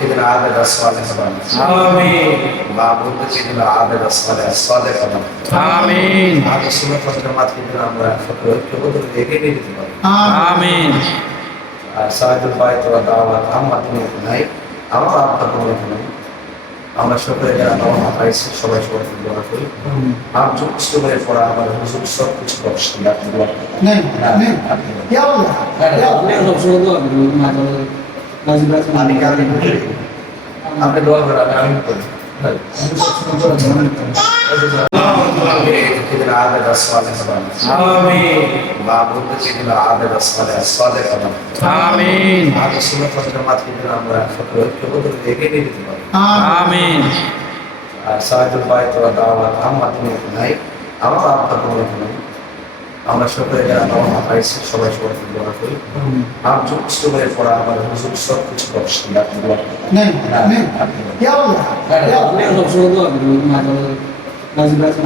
দিন আবেদ সালেহ বানান آمين মা বোনদেরকে দিন আবেদ সালেহ সালেহ বানান آمين আগে সুন্নত ওয়াল জামাতকে দিন আমরা একসাথে ঐক্যবদ্ধ হয়ে এগিয়ে নিয়ে যেতে পারি آمين আর সাহায্যের বায়ত ওয়া দাওয়াত আমার তুমি নাই আমার আপনার কোনো নাই আমরা সকলে যারা দাওয়া পাইছি সবাই সবাই দোয়া করি আর যুক্ত করে পড়া আমার হুজুর সব কিছু বক্সি আপনি দোয়া করেন نعم نعم يا الله يا الله আমি কালকে বুঝি আপনি দোয়া করেন আমি আমি করি দিন আবেদ সালেহ বানান آمين মা বোনদেরকে দিন আবেদ সালেহ সালেহ বানান آمين আগে সুন্নত ওয়াল জামাতকে দিন আমরা একসাথে ঐক্যবদ্ধ হয়ে এগিয়ে নিয়ে যেতে পারি آمين আর সাহায্যের বায়ত ওয়া দাওয়াত আমার তুমি নাই আমার আপনার কোনো নাই আমরা সকলে যারা দাওয়া পাইছি সবাই সবাই দোয়া করি আর যুক্ত করে পড়া আমার হুজুর সব কিছু বক্সি আপনি দোয়া করেন نعم نعم يا الله يا الله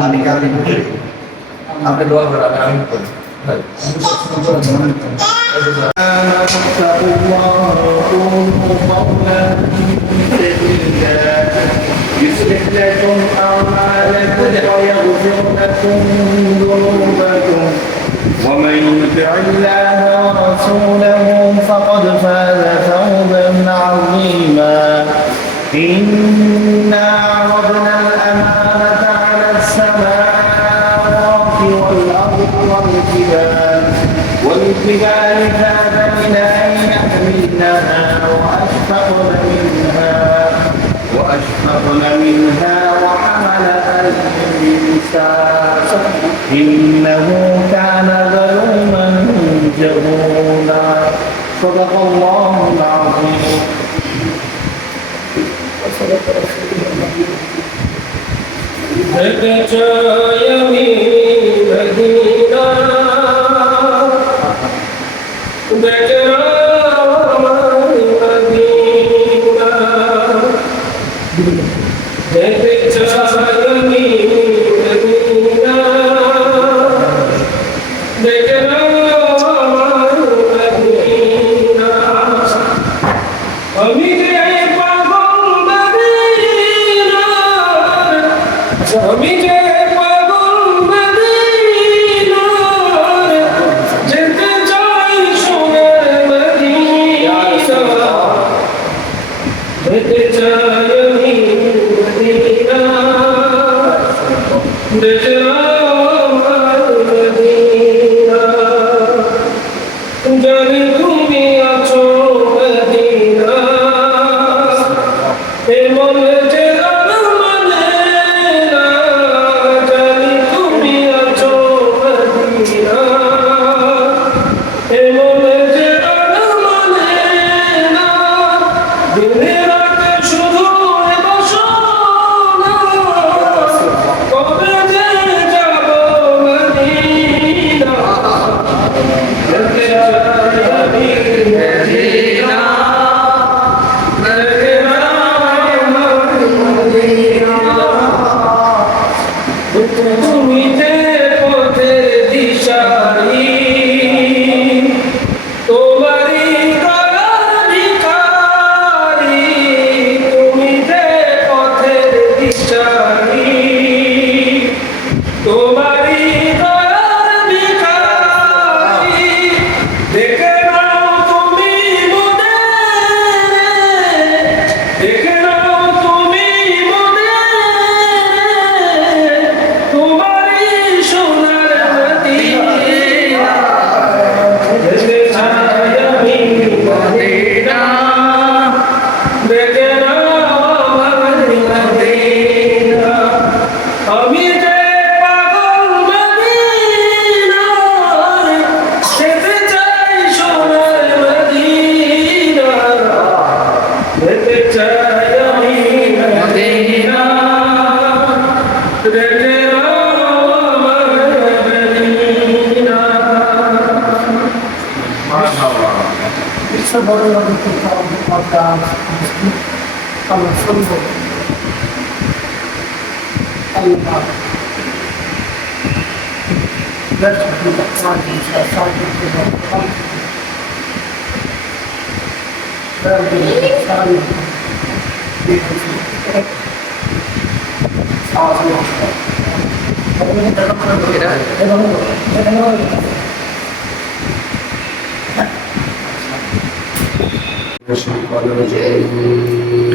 আমি কালকে বুঝি আপনি দোয়া করেন আমি আমি করি فاتقوا الله وقولوا قولا سديدا يصلح لكم أعمالكم ويغفر لكم ذنوبكم ومن يطع الله ورسوله صدق الله العظيم وصدق رسول الله يمين مدينة بجرى مدينة بجرى আমি যে পাগল মদিনার যেতে চাই সোনার মদিনা যেতে চাই আমি মদিনা দেখে নাও আমার মদিনা বিশ্ব বড় নদীতে পদ্মা আল্লাহ সুন্দর আল্লাহ Let's do the science, the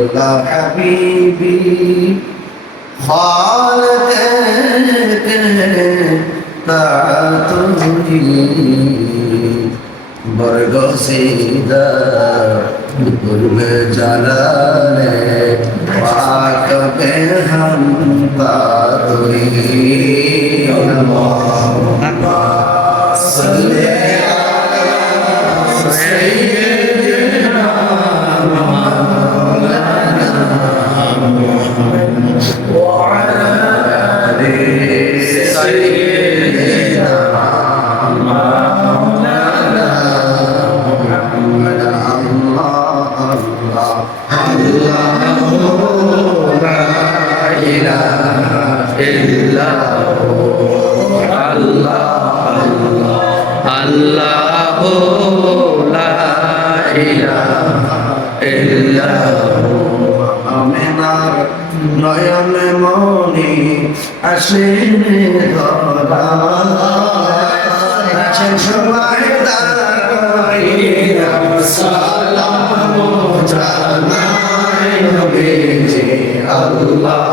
الله حبيبي خالقك تعطني برگزیدہ गुल जलाले पाक पे हम पारोई अल्लाह अकबर নয়ন মনি আসে ধরা সবাই সালাম জানাই নবীজি আল্লাহ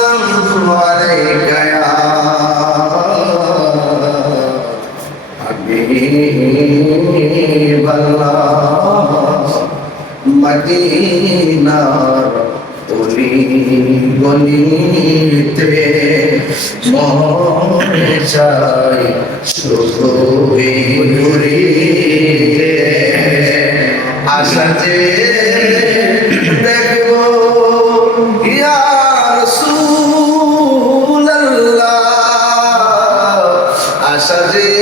বাংলা মদিনার অলি গলিতে মনে চাই শুধুই ঘুরিতে আশা যে দেখব আশা যে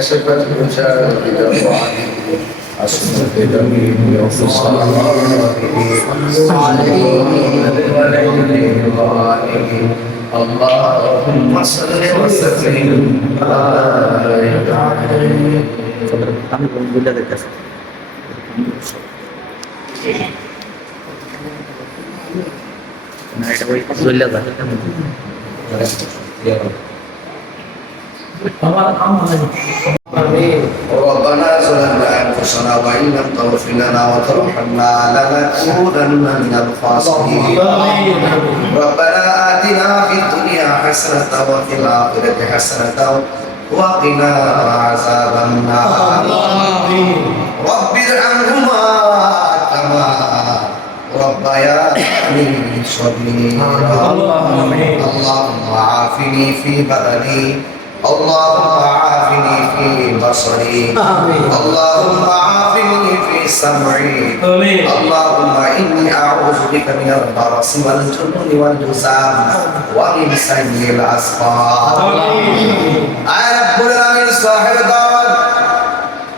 العلا بكماله كشف المشاهد بضعفه أشرف جميل اللهم صل وسلم وبارك عليه আমি বন্ধুদের কাছে না এটা ওই চলে যায় ربنا ظلمنا انفسنا وان لم تغفر لنا وترحمنا لنكونن من الخاسرين ربنا اتنا في الدنيا حسنه وفي الاخره حسنه وقنا عذاب النار رب ارحمهما كما ربياني صغيرا اللهم عافني في بدني اللهم عافني في بصري اللهم عافني في سمعي اللهم اني اعوذ بك من البرص والجنون والجزام ومن سيء الاسقام আয় রব্বুল আলামিন সাহেব দাওয়াত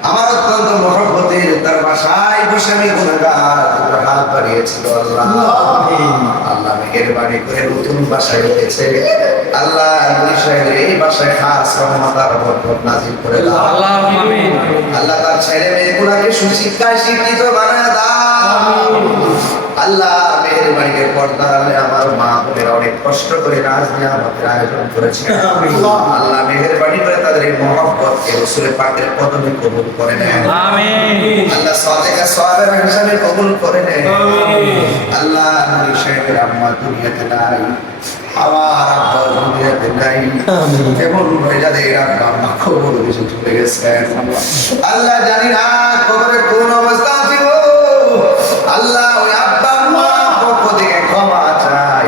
আমার অত্যন্ত মহব্বতের তার বাসায় বসে আমি গুণগার দুটো হাত বাড়িয়েছিল আল্লাহ আল্লাহ মেহেরবানি করে নতুন বাসায় উঠেছে আল্লাহ আলী সাহেবের এই বাসায় খাস রহমতার বরকত নাজিল করে দাও। আল্লাহ আমিন। আল্লাহ তার ছেলে মেয়েগুলাকে সুশিক্ষায় শিক্ষিত বানায় দাও। আল্লাহ মেহেরবানিকে পর্দা আলে আমার মা বোনেরা অনেক কষ্ট করে নাচ নিয়ে আমাদের আয়োজন করেছে। আল্লাহ মেহেরবানি করে তাদের এই মহব্বতকে রসুলের পাকের কদমে কবুল করে নেন আল্লাহ সাদেকা সাহাবের হিসাবে কবুল করে নেন আল্লাহ নবী সাহেবের আম্মা দুনিয়াতে নাই আমার আব্বা দুনিয়াতে নাই। কেমন হয়ে যাবে এর আব্বা আম্মা খবর বেশি চলে গেছেন। আল্লাহ জানি না কোন অবস্থা আল্লাহ ওই আব্বা মা পক্ষ থেকে ক্ষমা চাই।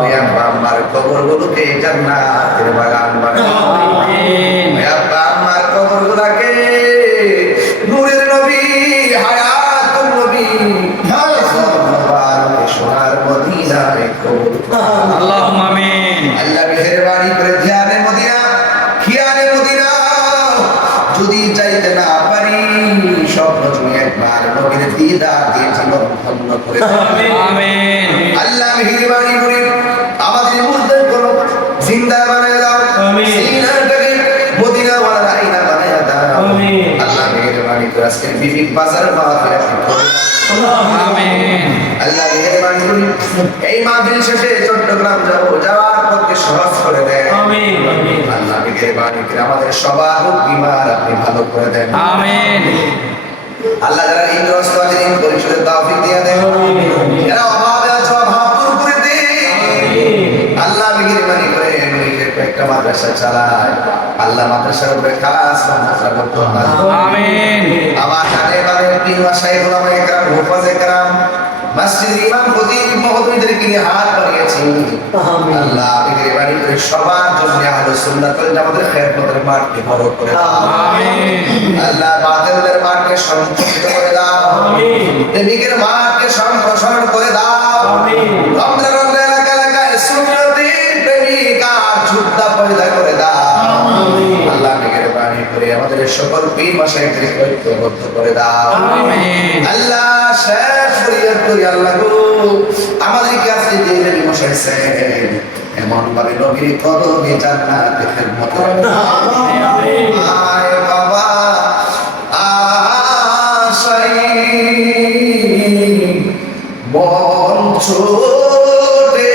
ওই আব্বা আম্মার কবর গুলোকে জান্নাতের বাগান বানাই। আব্বা আম্মার কবরগুলাকে নূরের করে দাও। আমিন আল্লাহ মেহেরবানি আমাদের মধ্যে কোনো জিন্দা বানায় দাও সিনাটাকে মদিনা ওয়ালা আইনা বানায় দাও। আল্লাহ মেহেরবানি করে আজকে বিবিক বাজার মাহফিল আপনি করে। দাও। আমিন। আল্লাহ মেহেরবানি করে এই মাহফিল শেষে চট্টগ্রাম যাব যাওয়ার পথকে সহজ করে দেন। আল্লাহ মেহেরবানি করে আমাদের সবার বিমার আপনি ভালো করে দেন। আমিন। আল্লাহ যারা ইন্দ্রস্ত আছে ঋণ পরিশোধের তাফিক দিয়ে দেন। যারা অভাবে আছে অভাব দূর করে দেন। আল্লাহ মেহেরবানি করে একটা মাদ্রাসা চালায়। আল্লাহ মাদ্রাসার উপরে খাস মাদ্রাসা করতে আমিন। আমার কানে তিন মাসায় গোলাম একরাম হুফাজ একরাম মসজিদ ইমাম খতিব মহম্মদদেরকে নিয়ে হাত বাড়িয়েছি। আল্লাহ আপনি বাড়ি করে সবার জন্য আহলে সুন্নাতের জামাতের খেদমতের মাঠকে বড় করে দাও। আমিন। আল্লাহ বাতিলদের মাঠকে সংকুচিত করে দাও। প্রেমিকের মাঠকে সম্প্রসারণ করে দাও। রমজান আমাদের সকল পীর মাসায় ঐক্যবদ্ধ করে দাও। আমিন। আল্লাহ শেষ ফরিয়াদ করি আল্লাহ গো আমাদেরকে আজকে যে নবী বসাইছেন এমন ভাবে নবীর কদমে জান্নাতে খেদমত আয় বাবা আশাই মন ছোটে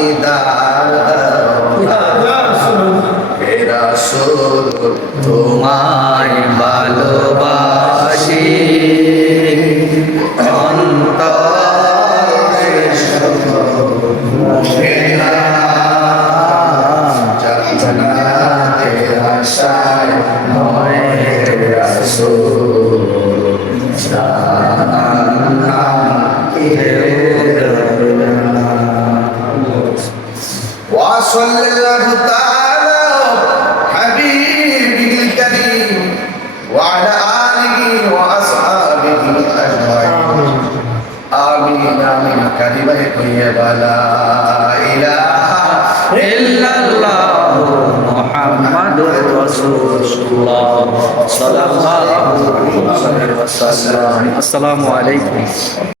দিদার Assalamu alaikum.